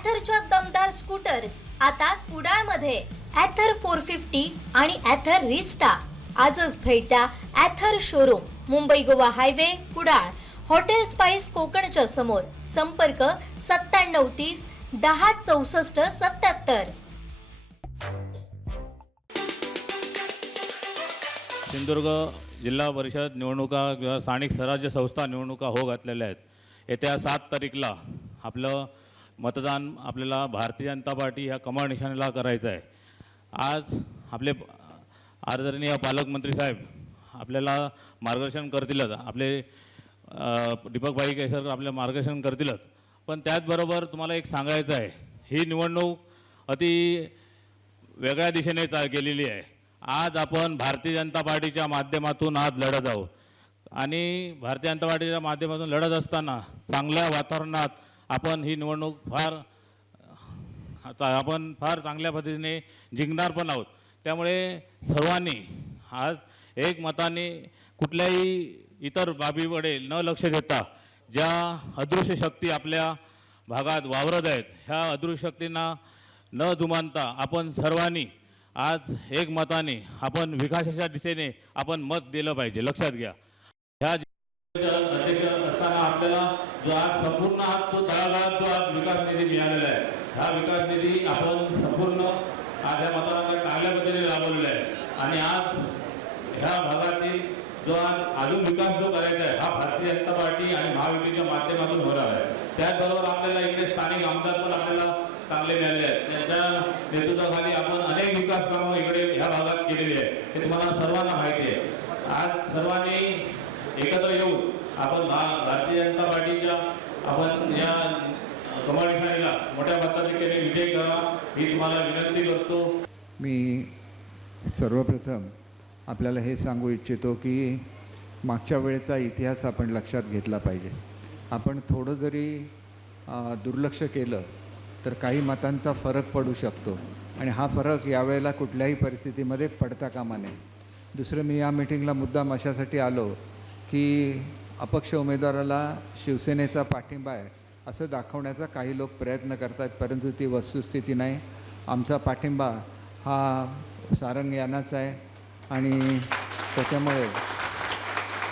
ॲथरच्या दमदार स्कूटर्स आता कुडाळमध्ये. ॲथर फोर फिफ्टी आणि ॲथर रिस्टा आजच भेट द्या Ather showroom Mumbai Goa highway Kudal. Hotel spice कोकणच्या समोर. संपर्क सत्त्याण्णव तीस दहा चौसष्ट सत्याहत्तर सिंधुदुर्ग जिल्हा परिषद निवडणुका किंवा स्थानिक स्वराज्य संस्था निवडणुका हो घातलेल्या आहेत. येत्या सात तारीखला आपलं मतदान आपल्याला भारतीय जनता पार्टी ह्या कमळ निशाणीला करायचं आहे. आज आपले आदरणीय पालकमंत्री साहेब आपल्याला मार्गदर्शन करतीलच. आपले दीपकबाई दीपकभाई केसरकर आपले मार्गदर्शन करतीलच. पण त्याचबरोबर तुम्हाला एक सांगायचं आहे. ही निवडणूक अति वेगळ्या दिशेने चा गेलेली आहे. आज आपण भारतीय जनता पार्टीच्या माध्यमातून आज लढत आहोत. आणि भारतीय जनता पार्टीच्या माध्यमातून लढत असताना चांगल्या वातावरणात आपण ही निवडणूक फार आता आपण फार चांगल्या पद्धतीने जिंकणार पण आहोत. त्यामुळे सर्वांनी आज एक मताने कुठल्याही इतर बाबीकडे न लक्ष देता ज्या अदृश्य शक्ती आपल्या भागात वावरत आहेत ह्या अदृश्य शक्तींना न दुमानता आपण सर्वांनी आज एक मताने आपण विकासाच्या दिशेने आपण मत दिलं पाहिजे. लक्षात घ्या. ह्या जो आज संपूर्ण आज तो तळागाळात जो आज विकास निधी मिळालेला आहे. हा विकास निधी आपण संपूर्ण आज ह्या मतदारांना चांगल्या पद्धतीने राबवलेला आहे. आणि आज ह्या भागातील जो आज अजून विकास जो करायचा आहे हा भारतीय जनता पार्टी आणि महायुतीच्या माध्यमातून होणार आहे. त्याचबरोबर आपल्याला इकडे स्थानिक आमदार पण आपल्याला चांगले मिळाले आहेत. त्यांच्या नेतृत्वाखाली आपण अनेक विकास कामं इकडे ह्या भागात केलेली आहे हे तुम्हाला सर्वांना माहिती आहे. आज सर्वांनी एकत्र येऊन आपण भा भारतीय जनता पार्टीच्या आपण या कमळ मोठ्या मताधिक्याने विजय करा ही तुम्हाला विनंती करतो. मी सर्वप्रथम आपल्याला हे सांगू इच्छितो की मागच्या वेळेचा इतिहास आपण लक्षात घेतला पाहिजे. आपण थोडं जरी दुर्लक्ष केलं तर काही मतांचा फरक पडू शकतो. आणि हा फरक यावेळेला कुठल्याही परिस्थितीमध्ये पडता कामा नये. दुसरं मी या मिटिंगला मुद्दाम अशासाठी आलो की अपक्ष उमेदवाराला शिवसेनेचा पाठिंबा आहे असं दाखवण्याचा काही लोक प्रयत्न करतात परंतु ती वस्तुस्थिती नाही. आमचा पाठिंबा हा सारंग यांनाच आहे आणि त्याच्यामुळे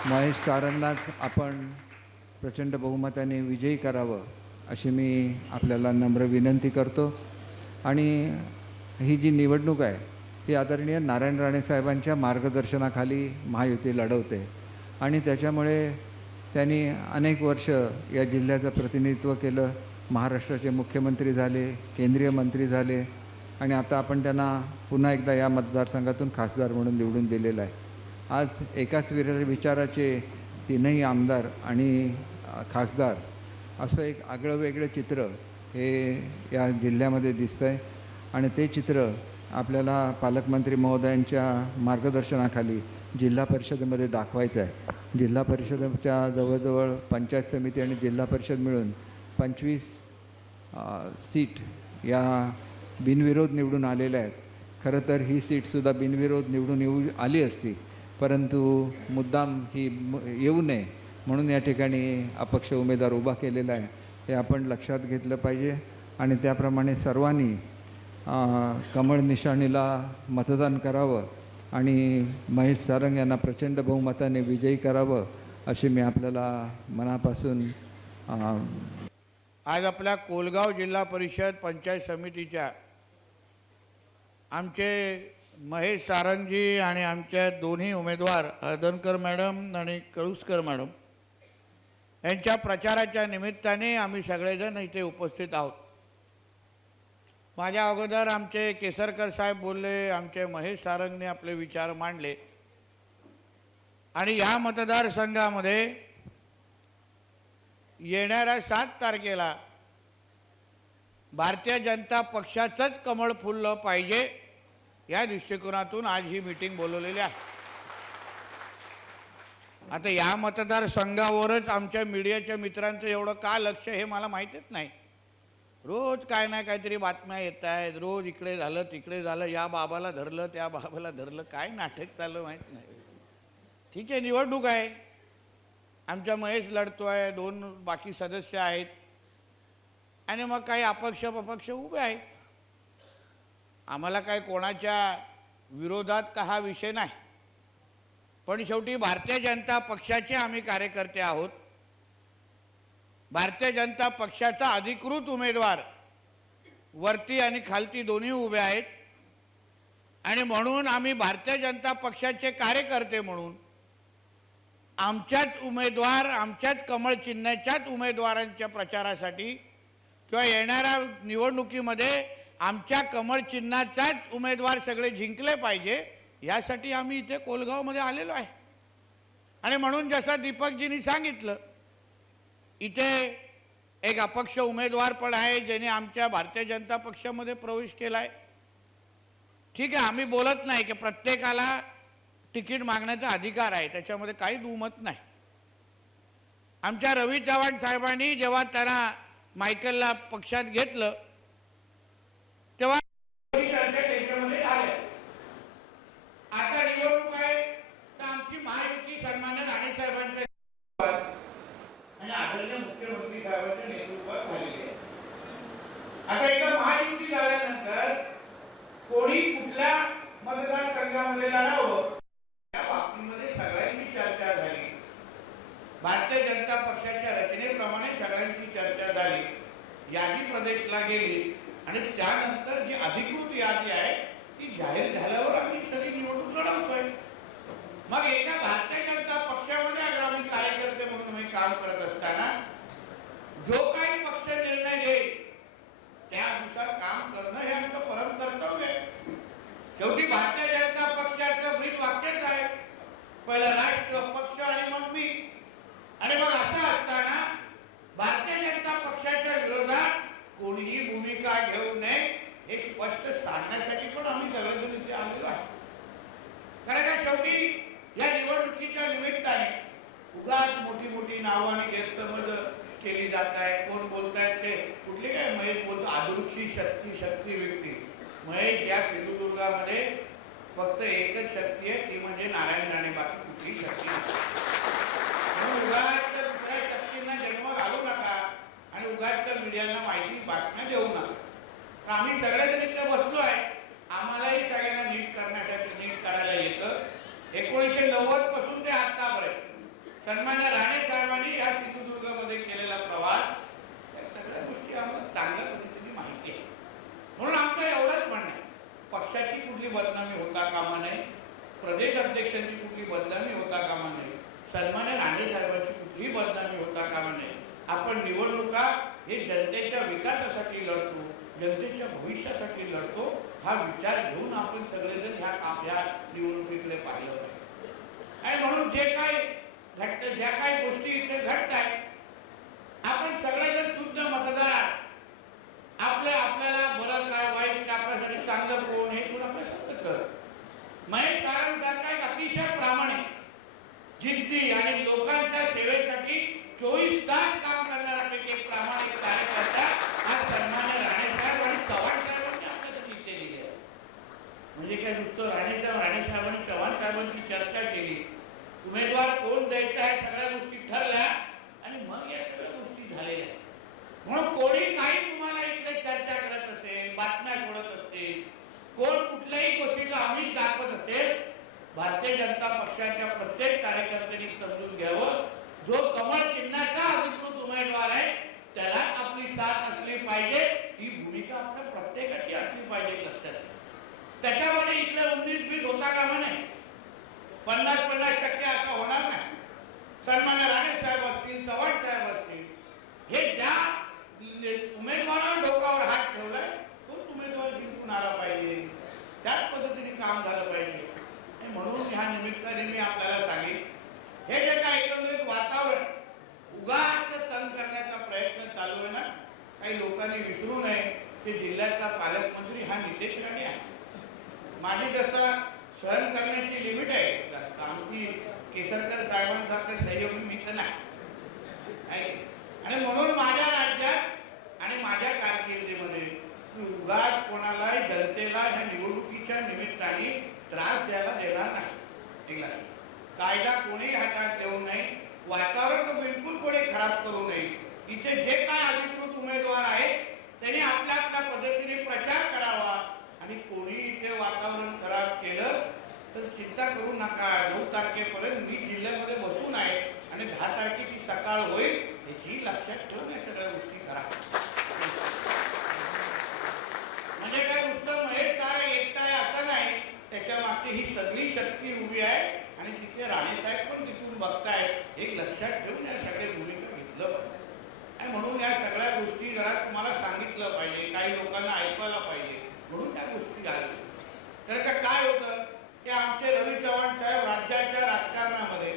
महेश सारंगनाच आपण प्रचंड बहुमताने विजयी करावं अशी मी आपल्याला नम्र विनंती करतो. आणि ही जी निवडणूक आहे ही आदरणीय नारायण राणे साहेबांच्या मार्गदर्शनाखाली महायुती लढवते. आणि त्याच्यामुळे त्यांनी अनेक वर्ष या जिल्ह्याचं प्रतिनिधित्व केलं. महाराष्ट्राचे मुख्यमंत्री झाले केंद्रीय मंत्री झाले आणि आता आपण त्यांना पुन्हा एकदा या मतदारसंघातून खासदार म्हणून निवडून दिलेलं आहे. आज एकाच विर विचाराचे तीनही आमदार आणि खासदार असं एक आगळं वेगळं चित्र हे या जिल्ह्यामध्ये दिसतं आहे आणि ते चित्र आपल्याला पालकमंत्री महोदयांच्या मार्गदर्शनाखाली जिल्हा परिषदेमध्ये दाखवायचं आहे. जिल्हा परिषदेच्या जवळजवळ पंचायत समिती आणि जिल्हा परिषद मिळून पंचवीस सीट या बिनविरोध निवडून आलेल्या आहेत. खरं तर ही सीटसुद्धा बिनविरोध निवडून येऊ आली असती. परंतु मुद्दाम ही येऊ नये म्हणून या ठिकाणी अपक्ष उमेदवार उभा केलेला आहे. हे आपण लक्षात घेतलं पाहिजे आणि त्याप्रमाणे सर्वांनी कमळ निशाणीला मतदान करावं. आणि महेश सारंग यांना प्रचंड बहुमताने विजयी करावं अशी मी आपल्याला मनापासून आज आपल्या कोलगाव जिल्हा परिषद पंचायत समितीच्या आमचे महेश सारंगजी आणि आमच्या दोन्ही उमेदवार हळदणकर मॅडम आणि कळुसकर मॅडम यांच्या प्रचाराच्या निमित्ताने आम्ही सगळेजण इथे उपस्थित आहोत. माझ्या अगोदर आमचे केसरकर साहेब बोलले आमचे महेश सारंगने आपले विचार मांडले. आणि या मतदारसंघामध्ये येणाऱ्या सात तारखेला भारतीय जनता पक्षाचंच कमळ फुललं पाहिजे या दृष्टिकोनातून आज ही मीटिंग बोलवलेली आहे. आता या मतदारसंघावरच आमच्या मीडियाच्या मित्रांचं एवढं का लक्ष हे मला माहितीच नाही. रोज काय ना काहीतरी बातम्या येत आहेत रोज इकडे झालं तिकडे झालं या बाबाला धरलं त्या बाबाला धरलं काय नाटक चाललं माहीत नाही. ठीक आहे निवडणूक आहे. आमच्या महेश लढतो आहे दोन बाकी सदस्य आहेत. आणि मग काही अपक्ष अपक्ष उभे आहेत. आम्हाला काय कोणाच्या विरोधात का हा विषय नाही. पण शेवटी भारतीय जनता पक्षाचे आम्ही कार्यकर्ते आहोत. भारतीय जनता पक्षाचा अधिकृत उमेदवार. वरती आणि खालती दोन्ही उभे आहेत. आणि म्हणून आम्ही भारतीय जनता पक्षाचे कार्यकर्ते म्हणून आमच्याच उमेदवार आमच्याच कमळ चिन्हाच्याच उमेदवारांच्या प्रचारासाठी किंवा येणाऱ्या निवडणुकीमध्ये आमच्या कमळ चिन्हाचाच उमेदवार सगळे जिंकले पाहिजे यासाठी आम्ही इथे कोलगावमध्ये आलेलो आहे. आणि म्हणून जसं दीपकजींनी सांगितलं इथे एक अपक्ष उमेदवार पण आहे ज्याने आमच्या भारतीय जनता पक्षामध्ये प्रवेश केला आहे ठीक आहे आम्ही बोलत नाही की प्रत्येकाला तिकीट मागण्याचा अधिकार आहे त्याच्यामध्ये काही दुमत नाही. आमच्या रवी चव्हाण साहेबांनी जेव्हा त्यांना मायकलला पक्षात घेतलं तेव्हा चर्चा त्याच्यामध्ये झाल्या आता निवडणूक आहे तर आमची महायुती सन्मान्य राणे साहेबांच्या आणि आदरणीय मुख्यमंत्री साहेबांच्या नेतृत्वात झालेली आहे आता एकदा महायुती झाल्यानंतर कोणी कुठल्या मतदारसंघामध्ये लढावं त्या बाबतीमध्ये सगळ्यांची चर्चा झाली भारतीय जनता पक्षाच्या रचनेप्रमाणे सगळ्यांची चर्चा झाली. यादी प्रदेशला गेली आणि त्यानंतर जी अधिकृत यादी आहे ती जाहीर झाल्यावर आम्ही सगळी निवडणूक लढवतोय मग एका भारतीय जनता पक्षामध्ये अगर आम्ही कार्यकर्ते म्हणून आम्ही काम करत असताना जो काही पक्ष निर्णय घेईल त्यानुसार काम करणं हे आमचं परम कर्तव्य आहे शेवटी भारतीय जनता पक्षाचं ब्रीद वाक्यच आहे पहिलं राष्ट्र पक्ष आणि मग मी आणि मग असं असताना भारतीय जनता पक्षाच्या विरोधात कोणीही भूमिका घेऊ नये हे स्पष्ट सांगण्यासाठी पण आम्ही सगळेजण इथे आलेलो आहे कारण का शेवटी या निवडणुकीच्या निमित्ताने उगाच मोठी मोठी नावं आणि गैरसमज केली जात आहेत कोण बोलतायत ते कुठली बोलतो आदुरक्षी शक्ती शक्ती व्यक्ती महेश या सिंधुदुर्गामध्ये फक्त एकच शक्ती आहे ती म्हणजे नारायण राणे बाकी कुठली शक्ती नाही. म्हणून उगाच दुसऱ्या शक्तींना जन्म घालू नका आणि उगाच्या मीडियाला माहिती बातम्या देऊ नका. तर आम्ही सगळेजण इथे बसलो आहे. आम्हालाही सगळ्यांना नीट करण्यासाठी नीट करायला येतं. एकोणीसशे नव्वदपासून ते आत्तापर्यंत सन्मान्य राणे साहेबांनी या सिंधुदुर्गामध्ये केलेला प्रवास गोष्टी आम्हाला चांगल्या पद्धतीने माहिती आहे. म्हणून आमचं एवढंच म्हणणं आहे. पक्षाची कुठली बदनामी होता कामा नये प्रदेश अध्यक्षांची कुठली बदनामी होता कामा नये सन्मान्य राणे साहेबांची कुठलीही बदनामी होता कामा नये. आपण निवडणुका हे जनतेच्या विकासासाठी लढतो जनतेच्या भविष्यासाठी लढतो हा विचार घेऊन आपण सगळेजण ह्या काम ह्या निवडणुकीकडे पाहिलं पाहिजे. आणि म्हणून जे काय घडत ज्या काही गोष्टी इथे घडत आहेत आपण सगळेजण शुद्ध मतदार. आपलं आपल्या आपल्याला बरं काय वाईट काय आपल्यासाठी चांगलं कोण हे कोण आपल्या शब्द कर महेश सारंगसारखा एक अतिशय प्रामाणिक जिद्दी आणि लोकांच्या सेवेसाठी चोवीस तास काम करणाऱ्यापैकी एक प्रामाणिक कार्यकर्ता आज सन्मान्य राणेसाहेब आणि चव्हाण साहेबांनी आपल्यासाठी इथे दिले आहे. म्हणजे काय नुसतं राणेसाहेब राणेसाहेबांनी चव्हाण साहेबांची चर्चा केली. उमेदवार कोण द्यायचा आहे सगळ्या गोष्टी ठरल्या आणि मग या सगळ्या झालेले आहे म्हणून कोणी काही तुम्हाला इकडे चर्चा करत असेल बातम्या सोडत असतील कोण कुठल्याही गोष्टीला आम्ही दाखवत असेल भारतीय जनता पक्षाच्या प्रत्येक कार्यकर्त्यांनी समजून घ्यावं. जो कमळ चिन्हाचा अधिकृत उमेदवार आहे त्याला आपली साथ असली पाहिजे. ही भूमिका आपल्या प्रत्येकाची असली पाहिजे लक्षात त्याच्यामध्ये इकडे उन्नीस बीस होता का म्हणे पन्नास पन्नास टक्के असा होणार नाही. सन्मान्य राणे साहेब असतील चव्हाण साहेब असतील हे ज्या उमेदवारावर डोकावर हात ठेवलाय तोच उमेदवार जिंकून आला पाहिजे. त्याच पद्धतीने काम झालं पाहिजे. म्हणून ह्या निमित्ताने मी आपल्याला सांगेन हे जे काय एकंदरीत वातावरण उगाच तंग करण्याचा प्रयत्न चालू आहे ना काही लोकांनी विसरू नये की जिल्ह्याचा पालकमंत्री हा नितेश राणे आहे. माझी जसा सहन करण्याची लिमिट आहे जास्त आमची केसरकर साहेबांसारखं सहयोगी मी तर नाही? आणि म्हणून माझ्या राज्यात आणि माझ्या कारकिर्दीमध्ये उगाच कोणालाही जनतेला ह्या निवडणुकीच्या निमित्ताने त्रास द्यायला देणार नाही. कायदा कोणी हातात देऊ नये. वातावरण तर बिलकुल कोणी खराब करू नये. इथे जे काय अधिकृत अधिकृत उमेदवार आहेत त्यांनी आपल्या आपल्या पद्धतीने प्रचार करावा. आणि कोणी इथे वातावरण खराब केलं तर चिंता करू नका. नऊ तारखेपर्यंत मी जिल्ह्यामध्ये बसून आहे. आणि दहा तारखेची सकाळ होईल ह्याची लक्षात ठेवून या सगळ्या गोष्टी करा. म्हणजे काय नुसतं महेश सारे एकटा असं नाही त्याच्या मागची ही सगळी शक्ती उभी आहे आणि तिथे राणेसाहेब पण तिथून बघतायत हे लक्षात ठेवून या सगळ्या भूमिका घेतलं पाहिजे. आणि म्हणून या सगळ्या गोष्टी जरा तुम्हाला सांगितलं पाहिजे काही लोकांना ऐकायला पाहिजे म्हणून त्या गोष्टी झाल्या तर का काय होतं की आमचे रवी चव्हाण साहेब राज्याच्या राजकारणामध्ये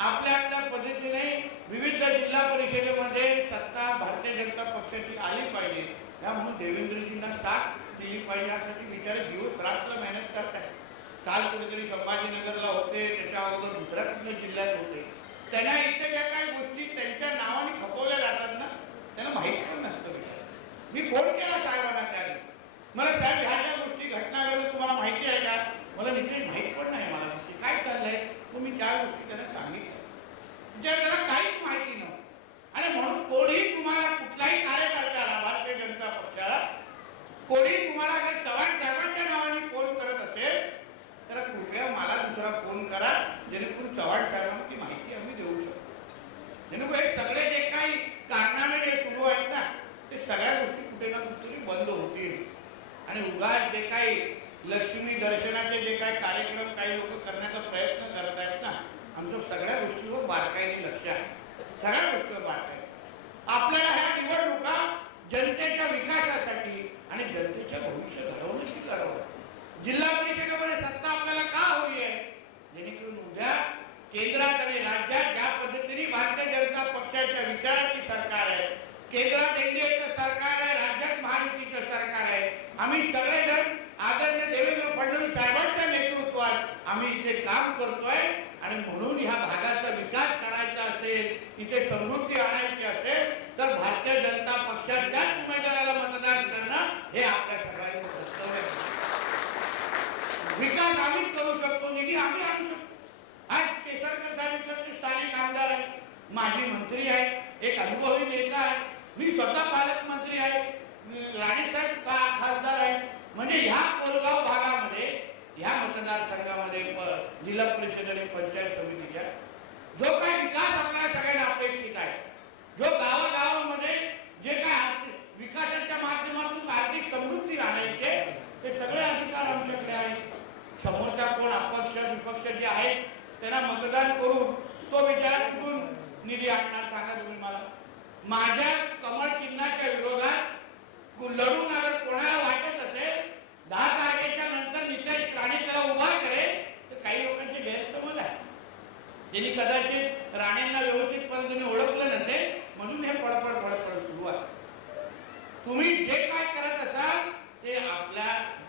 आपल्या आपल्या पद्धतीने विविध जिल्हा परिषदेमध्ये सत्ता भारतीय जनता पक्षाची आली पाहिजे. या म्हणून देवेंद्रजींना साथ दिली पाहिजे यासाठी विचार दिवस रात्र मेहनत करतायत काल कुठेतरी संभाजीनगरला होते त्याच्या अगोदर दुसऱ्या कुठल्या जिल्ह्यात होते. त्यांना इथे ज्या काही गोष्टी त्यांच्या नावाने खपवल्या जातात ना त्यांना माहिती पण नसतं विचार मी फोन केला साहेबांना त्या दिवशी मला साहेब ह्या ज्या गोष्टी घटना घडत तुम्हाला माहिती आहे का? मला निश्चित माहीत पण नाही मला गोष्टी. काय चाललंय? मग मी त्या गोष्टी त्यांना सांगितल्या. त्याला काहीच माहिती नव्हती आणि म्हणून कोणी तुम्हाला कुठलाही कार्यकर्त्याला भारतीय जनता पक्षाला कोणी तुम्हाला जर चव्हाण साहेबांच्या नावाने फोन करत असेल तर कृपया मला दुसरा फोन करा जेणेकरून चव्हाण साहेबांना ती माहिती आम्ही देऊ शकतो. जेणेकरून हे सगळे जे काही कारनामे जे सुरू आहेत ना ते सगळ्या गोष्टी कुठे ना कुठेतरी बंद होतील. आणि उगाच जे काही लक्ष्मी दर्शनाचे जे काही कार्यक्रम काही लोक करण्याचा प्रयत्न करत आहेत ना आमच्या सगळ्या गोष्टीवर बारकाईने लक्ष आहे. सगळ्या गोष्टीवर मारताय आपल्याला ह्या निवडणुका जनतेच्या विकासासाठी आणि जनतेच्या भविष्य घडवण्याशी करावं जिल्हा परिषदेमध्ये सत्ता आपल्याला का हवी आहे? जेणेकरून उद्या केंद्रात आणि राज्यात ज्या पद्धतीने भारतीय जनता पक्षाच्या विचाराची सरकार आहे केंद्रात एनडीएचं सरकार आहे राज्यात महायुतीचं सरकार आहे आम्ही सगळेजण आदरणीय देवेंद्र फडणवीस साहेबांच्या नेतृत्वात आम्ही इथे काम करतोय. आणि म्हणून ह्या भागाचा विकास करायचा असेल तिथे समृद्धी आणायची असेल तर भारतीय जनता पक्षाच्याच उमेदवाराला मतदान करणं हे आपल्या सगळ्यांचं कर्तव्य विकास आम्हीच करू शकतो निधी आम्ही आणू शकतो. आज केसरकर साहेब स्थानिक आमदार आहे माजी मंत्री आहे एक अनुभवी नेता आहे मी स्वतः पालकमंत्री आहे. राणेसाहेब का खासदार आहेत म्हणजे ह्या कोलगाव भागामध्ये ह्या मतदारसंघामध्ये प- जिल्हा परिषद आणि पंचायत समितीच्या जो काही विकास आपल्या सगळ्यांना अपेक्षित आहे जो गावागावामध्ये जे काय विकासाच्या माध्यमातून आर्थिक समृद्धी आणायचे ते सगळे अधिकार आमच्याकडे आहेत. समोरच्या कोण अपक्ष विपक्ष जे आहेत त्यांना मतदान करून तो विचार कुठून निधी आणणार सांगा तुम्ही मला. माझ्या कमळ चिन्हाच्या विरोधात लढून अगर कोणाला वाटत असेल दहा तारखेच्या नंतर नितेश राणे त्याला उभा करेल तर काही लोकांचे गैरसमज आहे त्यांनी कदाचित राणेंना व्यवस्थित पद्धतीने ओळखलं नसेल म्हणून हे पडपड पडपड सुरू आहे तुम्ही जे काय करत असाल ते आपल्या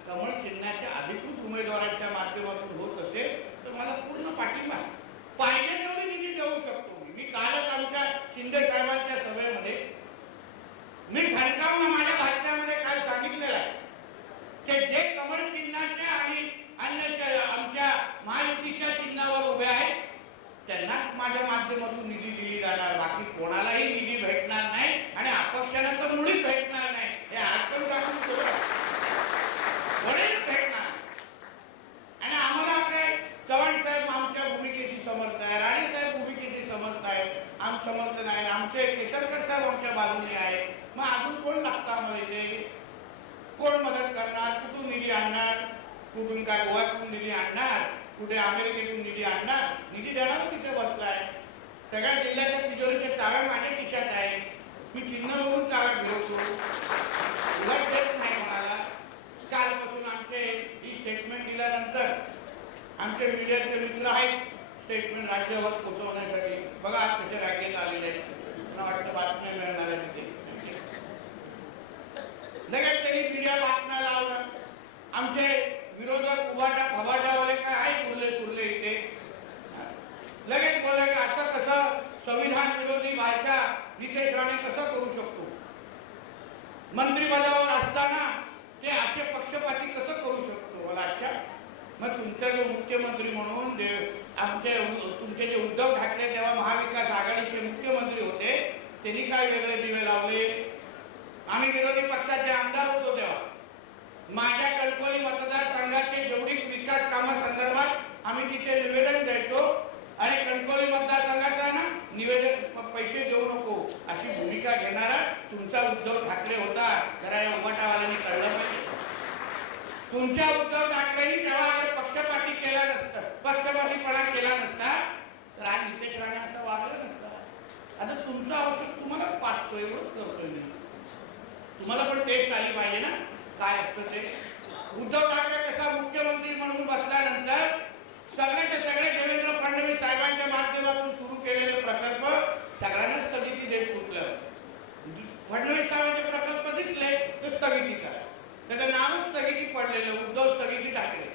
कमळ चिन्हाच्या अधिकृत उमेदवाराच्या माध्यमातून होत असेल तर मला पूर्ण पाठिंबा आहे पाहिजे तेवढी निधी देऊ शकतो मी मी कालच आमच्या शिंदे साहेबांच्या सभेमध्ये मी ठणकावून माझ्या बातम्यामध्ये काल सांगितलेलं आहे की जे कमळ चिन्हाच्या आणि अन्य ज्या आमच्या महायुतीच्या चिन्हावर उभे आहेत त्यांना माझ्या माध्यमातून निधी दिली जाणार बाकी कोणालाही निधी भेटणार नाही आणि अपक्षाला तर मुळीच भेटणार नाही हे आजकाल आपण वडील भेटणार आणि आम्हाला काय चव्हाण साहेब आमच्या भूमिकेशी समर्थ आहे राणे साहेब भूमिकेशी समर्थ आहेत आम समर्थ नाही आमचे केसरकर साहेब आमच्या बाजूने आहेत. मग अजून कोण लागतं आम्हाला इथे? कोण मदत करणार? कुठून निधी आणणार? कुठून काय गोव्यातून निधी आणणार? कुठे अमेरिकेतून निधी आणणार? निधी देणार तिथे बसलाय. सगळ्या जिल्ह्याच्या तिजोरीच्या चाव्या माझ्या खिशात आहे मी चिन्ह बघून चाव्या फिरवतो. उलट देत नाही म्हणाला कालपासून आमचे ही स्टेटमेंट दिल्यानंतर आमचे मीडियाचे मित्र आहेत. स्टेटमेंट राज्यावर पोहोचवण्यासाठी. बघा आज कसे राज्यात आलेले आहेत. मला वाटतं बातम्या मिळणार आहे तिथे. लगेच त्यांनी मीडिया बातम्या लावलं आमचे विरोधक उभाटा फबाटावाले काय आहे उरले सुरले इथे? लगेच बोलले की असं कसं संविधान विरोधी भाषा नितेश राणे कसं करू शकतो? मंत्रिपदावर असताना ते असे पक्षपाती कसं करू शकतो? मला अच्छा. मग तुमचा जो मुख्यमंत्री म्हणून जे आमचे तुमचे जे उद्धव ठाकरे तेव्हा महाविकास आघाडीचे मुख्यमंत्री होते त्यांनी काय वेगळे दिवे लावले? आम्ही विरोधी पक्षाचे आमदार होतो तेव्हा. माझ्या कणकोली मतदारसंघाचे जेवढी विकास कामासंदर्भात आम्ही तिथे निवेदन द्यायचो आणि कणकोली मतदारसंघाचा ना निवेदन पैसे देऊ नको अशी भूमिका घेणारा तुमचा उद्धव ठाकरे होता. खरा या उभाटावाल्यांनी कळलं. पाहिजे तुमच्या उद्धव ठाकरेंनी तेव्हा जर पक्षपाती केला नसता पक्षपातीपणा केला नसता तर आज नितेश राणे असं वागलं नसतं. आता तुमचं औषध तुम्हाला पाचतोय एवढं करतोय तुम्हाला पण टेस्ट आली पाहिजे ना? काय असतं ते? उद्धव ठाकरे कसा मुख्यमंत्री म्हणून बसल्यानंतर सगळ्याचे सगळे देवेंद्र फडणवीस साहेबांच्या माध्यमातून सुरू केलेले प्रकल्प सगळ्यांना स्थगिती देत सुटलं. फडणवीस साहेबांचे प्रकल्प दिसले तर स्थगिती करा. त्याचं नावच स्थगिती पडलेलं उद्धव स्थगिती ठाकरे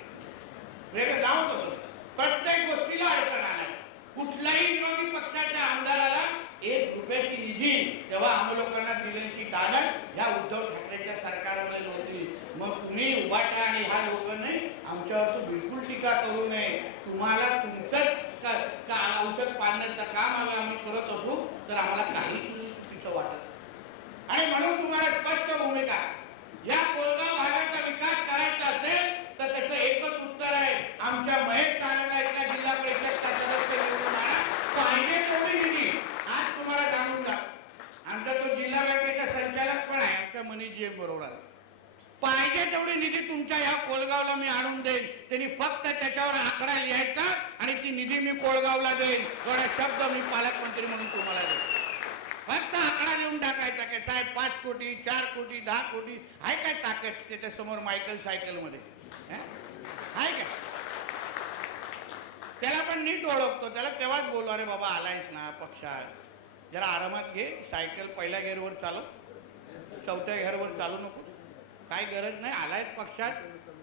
वेगळं नाव होतं प्रत्येक गोष्टीला अडचण आलाय कुठल्याही विरोधी पक्षाच्या आमदाराला एक रुपयाची निधी तेव्हा आम्ही लोकांना दिल्याची दानत ह्या उद्धव ठाकरेच्या सरकारमध्ये नव्हती. मग तुम्ही उभाटा आणि ह्या लोकांनी आमच्यावर तो बिलकुल टीका करू नये. तुम्हाला तुमचं का औषध पाडण्याचं काम आम्ही आम्ही करत असू तर आम्हाला काहीच चुकीचं वाटत आणि म्हणून तुम्हाला स्पष्ट भूमिका आहे. या कोलगाव भागाचा विकास करायचा असेल तर त्याचं एकच उत्तर आहे आमच्या महेश सारंगा इथल्या जिल्हा परिषदचा सदस्य निवडून आणा. पाहिजे तेवढी निधी आज तुम्हाला सांगून जा. आमचा तो जिल्हा बँकेचा संचालक पण आहे. आमच्या मनीजी बरोबर. पाहिजे तेवढी निधी तुमच्या या कोलगावला मी आणून देईन. त्यांनी फक्त त्याच्यावर आकडा लिहायचा आणि ती निधी मी कोळगावला देईन. एवढा शब्द मी पालकमंत्री म्हणून तुम्हाला देईन. फक्त आकडा टाकायचा काय साहेब पाच कोटी चार कोटी दहा कोटी आहे काय ताकद त्याच्यासमोर मायकल सायकलमध्ये आहे काय? त्याला पण नीट ओळखतो. त्याला तेव्हाच बोलू अरे बाबा आलायस ना पक्षात. जरा आरामात घे. सायकल पहिल्या गेअरवर चालव. चौथ्या गेअरवर चालू नको. काय गरज नाही. आलायत पक्षात.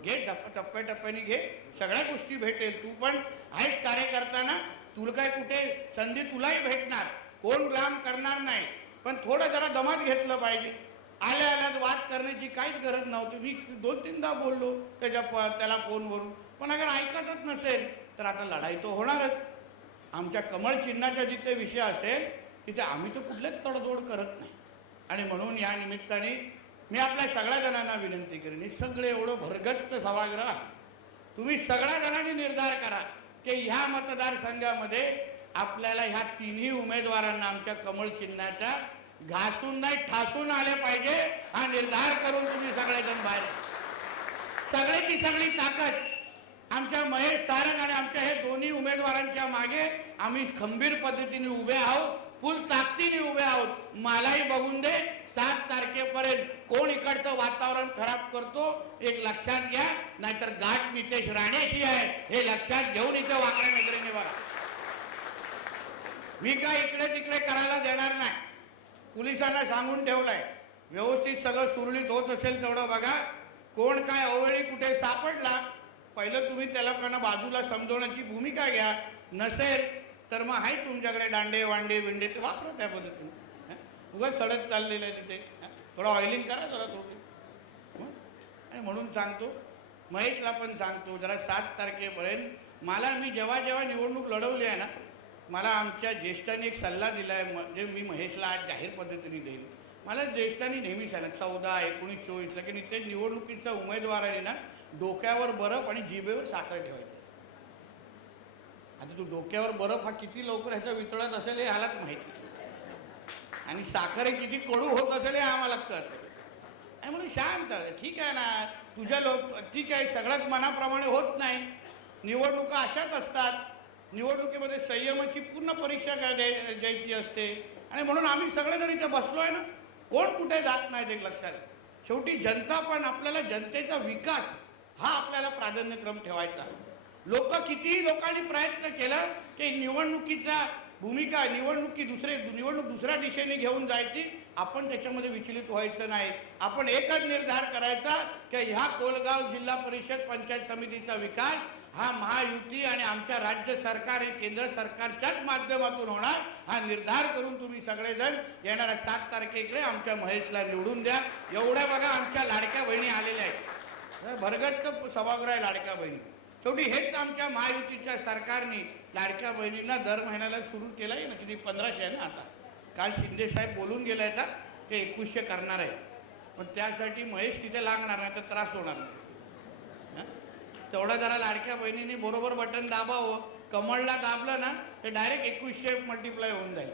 घे टप्प टप्प्याटप्प्याने घे. सगळ्या गोष्टी भेटेल. तू पण आहेस कार्यकर्ता ना. तुला काय कुठे संधी तुलाही भेटणार. कोण लांब करणार नाही. पण थोडं जरा दमात घेतलं पाहिजे. आल्या आल्यात वाद करण्याची काहीच गरज नव्हती. मी दोन तीनदा बोललो त्याच्या प त्याला फोनवरून. पण अगर ऐकतच नसेल तर आता लढाई तो होणारच. आमच्या कमळ चिन्हाचा जिथे विषय असेल तिथे आम्ही तर कुठलेच तडजोड करत नाही. आणि म्हणून या निमित्ताने मी आपल्या सगळ्या जणांना विनंती करेन. हे सगळे एवढं भरगच्च सभागृह आहे. तुम्ही सगळ्या जणांनी निर्धार करा की ह्या मतदारसंघामध्ये आपल्याला ह्या तिन्ही उमेदवारांना आमच्या कमळ चिन्हाच्या घासून नाही ठासून आले पाहिजे हा निर्धार करून तुम्ही सगळेजण बाहेर सगळ्याची सगळी ताकद आमच्या महेश सारंग आणि आमच्या हे दोन्ही उमेदवारांच्या मागे आम्ही खंबीर पद्धतीने उभे आहोत फुल ताकदीने उभे आहोत. मलाही बघून दे सात तारखेपर्यंत कोण इकडचं वातावरण खराब करतो एक लक्षात घ्या. नाहीतर गाठ नितेश राणेशी आहे हे लक्षात घेऊन इथं वाकड्या नजरेने बघा. मी काय इकडे तिकडे करायला देणार नाही. पोलिसांना सांगून ठेवलंय. व्यवस्थित सगळं सुरळीत होत असेल तेवढं बघा. कोण काय अवेळी कुठे सापडला पहिलं तुम्ही त्या लोकांना बाजूला समजवण्याची भूमिका घ्या. नसेल तर मग आहे तुमच्याकडे दांडे वांडे विंडे ते वापरा त्या पद्धतीने. उगाच सडक चाललेलं आहे तिथे. थोडं ऑइलिंग करा जरा थोडी. आणि म्हणून सांगतो महेशला पण सांगतो जरा सात तारखेपर्यंत मला मी जेव्हा जेव्हा निवडणूक लढवली आहे ना मला आमच्या ज्येष्ठांनी एक सल्ला दिला आहे म्हणजे मी महेशला आज जाहीर पद्धतीने देईन. मला ज्येष्ठांनी नेहमी सांगितलं चौदा एकोणीस चोवीसला की ते निवडणुकीचा उमेदवाराने ना डोक्यावर बरफ आणि जिभेवर साखर ठेवायची. आता तू डोक्यावर बरफ हा किती लवकर ह्याचा वितळत असेल हे ह्यालाच माहिती. आणि साखर हे किती कडू होत असेल हे आम्हाला कळतं आणि म्हणून शांत ठीक आहे ना तुझ्या लोक ठीक आहे सगळ्यात मनाप्रमाणे होत नाही. निवडणुका अशाच असतात निवडणुकीमध्ये संयमाची पूर्ण परीक्षा काय द्याय द्यायची असते. आणि म्हणून आम्ही सगळेजण इथे बसलो आहे ना. कोण कुठे जात नाही एक लक्षात. शेवटी जनता पण आपल्याला जनतेचा विकास हा आपल्याला प्राधान्यक्रम ठेवायचा. लोक कितीही लोकांनी प्रयत्न केला की निवडणुकीचा भूमिका निवडणुकी दुसरे निवडणूक दुसऱ्या दिशेने घेऊन जायची आपण त्याच्यामध्ये विचलित व्हायचं नाही. आपण एकच निर्धार करायचा की ह्या कोलगाव जिल्हा परिषद पंचायत समितीचा विकास हा महायुती आणि आमच्या राज्य सरकार हे केंद्र सरकारच्याच माध्यमातून होणार हा निर्धार करून तुम्ही सगळेजण येणाऱ्या सात तारखेकडे आमच्या महेशला निवडून द्या. एवढ्या बघा आमच्या लाडक्या बहिणी आलेल्या आहेत. भरगच्च सभागृह आहे लाडक्या बहिणी. शेवटी हेच आमच्या महायुतीच्या सरकारने लाडक्या बहिणींना दर महिन्याला सुरू केलं आहे ना किती पंधराशे आहे ना आता. काल शिंदे साहेब बोलून गेले आहेत ते एकवीसशे करणार आहे. पण त्यासाठी महेश तिथे लागणार नाही तर त्रास होणार नाही. तेवढा जरा लाडक्या बहिणीने बरोबर बटन दाबावं. कमळला दाबलं ना ते डायरेक्ट एकवीसशे मल्टिप्लाय होऊन जाईल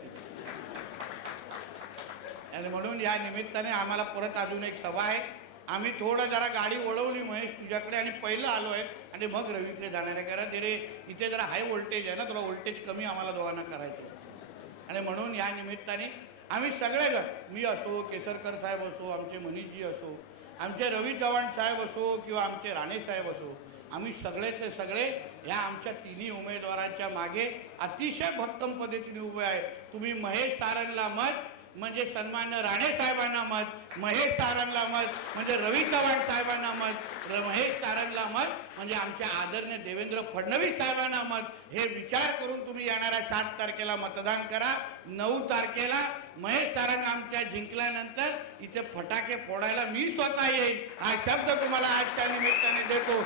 आणि म्हणून या निमित्ताने आम्हाला परत अजून एक सभा आहे. आम्ही थोडं जरा गाडी वळवली महेश तुझ्याकडे आणि पहिलं आलो आहे. आणि मग रवीकडे जाणार आहे. कारण ते रे इथे जरा हाय व्होल्टेज आहे ना तुला व्होल्टेज कमी आम्हाला दोघांना करायचं आणि म्हणून या निमित्ताने आम्ही सगळेजण मी असो केसरकर साहेब असो आमचे मनीषजी असो आमचे रवी चव्हाण साहेब असो किंवा आमचे राणे साहेब असो आम्ही सगळेचे सगळे ह्या आमच्या तिन्ही उमेदवारांच्या मागे अतिशय भक्कम पद्धतीने उभे आहे. तुम्ही महेश सारंगला मत म्हणजे सन्मान्य राणे साहेबांना मत महेश सारंगला मत म्हणजे रवी चव्हाण साहेबांना मत महेश सारंगला मत म्हणजे आमच्या आदरणीय देवेंद्र फडणवीस साहेबांना मत हे विचार करून तुम्ही येणाऱ्या सात तारखेला मतदान करा. नऊ तारखेला महेश सारंग आमच्या जिंकल्यानंतर इथे फटाके फोडायला मी स्वतः येईल हा शब्द तुम्हाला आजच्या निमित्ताने देतो.